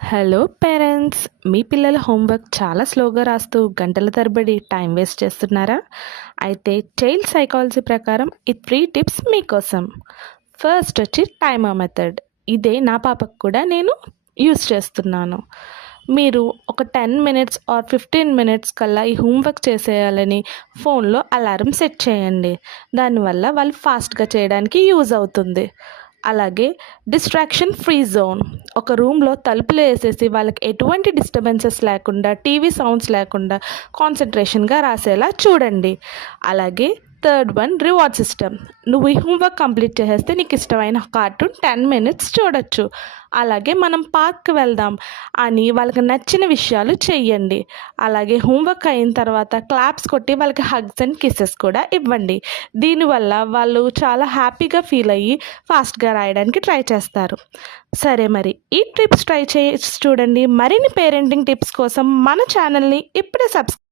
Hello parents, మీ పిల్లల homework చాలా స్లోగా రాస్తూ గంటల తరబడి టైం వేస్ట్ చేస్తున్నారా? అయితే చైల్డ్ సైకాలజీ ప్రకారం ఈ 3 టిప్స్ మీకోసం. ఫస్ట్ వచ్చి టైమర్ మెథడ్. ఇదే నా పాపకు కూడా నేను యూస్ చేస్తున్నాను. మీరు ఒక 10 మినిట్స్ ఆర్ 15 మినిట్స్ కల్లా ఈ హోంవర్క్ చేసేయాలని ఫోన్లో అలారం సెట్ చేయండి. దానివల్ల వాళ్ళు ఫాస్ట్గా చేయడానికి యూజ్ అవుతుంది. అలాగే డిస్ట్రాక్షన్ ఫ్రీ జోన్. ఒక రూమ్లో తలుపులు వేసేసి వాళ్ళకి ఎటువంటి డిస్టర్బెన్సెస్ లేకుండా, టీవీ సౌండ్స్ లేకుండా కాన్సన్ట్రేషన్గా రాసేలా చూడండి. అలాగే థర్డ్ వన్ రివార్డ్ సిస్టమ్. నువ్వు ఈ హోంవర్క్ కంప్లీట్ చేసేస్తే నీకు ఇష్టమైన కార్టూన్ 10 మినిట్స్ చూడొచ్చు. అలాగే మనం పార్క్కి వెళ్దాం అని వాళ్ళకి నచ్చిన విషయాలు చెయ్యండి. అలాగే హోంవర్క్ అయిన తర్వాత క్లాప్స్ కొట్టి వాళ్ళకి హగ్స్ అండ్ కిసెస్ కూడా ఇవ్వండి. దీనివల్ల వాళ్ళు చాలా హ్యాపీగా ఫీల్ అయ్యి ఫాస్ట్గా రాయడానికి ట్రై చేస్తారు. సరే, మరి ఈ టిప్స్ ట్రై చేసి చూడండి. మరిన్ని పేరెంటింగ్ టిప్స్ కోసం మన ఛానల్ని ఇప్పుడే సబ్స్క్రైబ్